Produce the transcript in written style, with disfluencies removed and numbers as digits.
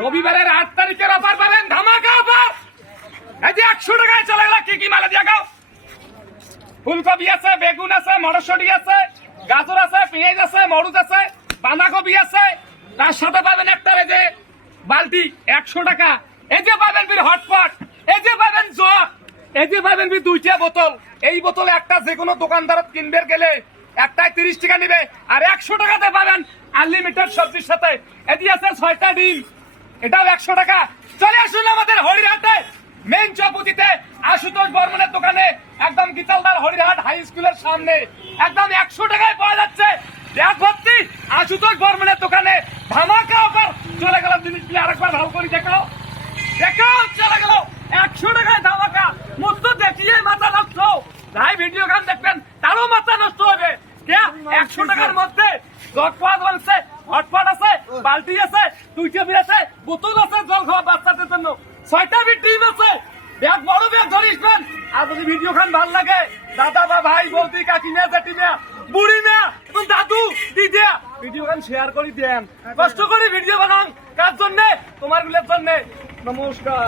রবিবারের 8 তারিখের অফার পাবেন, ধামাকা অফার। এই যে 100 টাকায় চলে গেল, কি কি মালা দিয়া গাও। ফুলকপি আছে, বেগুন আছে, মটরশুঁটি আছে, গাজর আছে, পেঁয়াজ আছে, মরুচ আছে, বাঁধাকপি আছে। তার সাথে পাবেন একটা এই যে বালতি 100 টাকা। এই যে পাবেন ফির হটপট, এই যে পাবেন জগ, এই যে পাবেন ফির 2টা বোতল। এই বোতলে একটা যে কোনো দোকানদার কিনবে গেলে একটাই 30 টাকা নিবে, আর 100 টাকাতে পাবেন আনলিমিটেড সবজির সাথে। এটি আছে 6টা ডিম, এটাও 100 টাকা। চলে আসুন আমাদের হরিহাটে মেইন চৌপতিতে আশুতোষ বর্মনের দোকানে, একদম গীতালদার হরিহাট হাই স্কুলের সামনে। একদম 100 টাকায় পাওয়া যাচ্ছে ব্যাগ ভর্তি আশুতোষ বর্মনের দোকানে ধামাকা অফার। চলে গেল জিনিসগুলি আরেকবার ভালো করে দেখাও, দেখাও। চলে গেল 100 টাকায় ধামাকা। মধ্য দেখিয়ে মাথা নষ্ট, যাই ভিডিও গান দেখবেন তারও মাথা নষ্ট হবে। 100 টাকার মধ্যে জগপাত বলছে, হটপট আছে, বালতি আছে, 2টা বির আছে, বোতল আছে জল খাওয়া বাচ্চাদের জন্য, 6টা বির ডিম আছে। ব্যাগ বড় ব্যাগ ধরিসবেন। আর যদি ভিডিও খান ভালো লাগে, দাদা বা ভাই বলতি কাকি মেয়া জেঠি মেয়া বুড়ি মেয়া এবং দাদু দিদিয়া ভিডিও গান শেয়ার করে দেন। কষ্ট করে ভিডিও বানান কার জন্য? তোমার গুলোর জন্য। নমস্কার।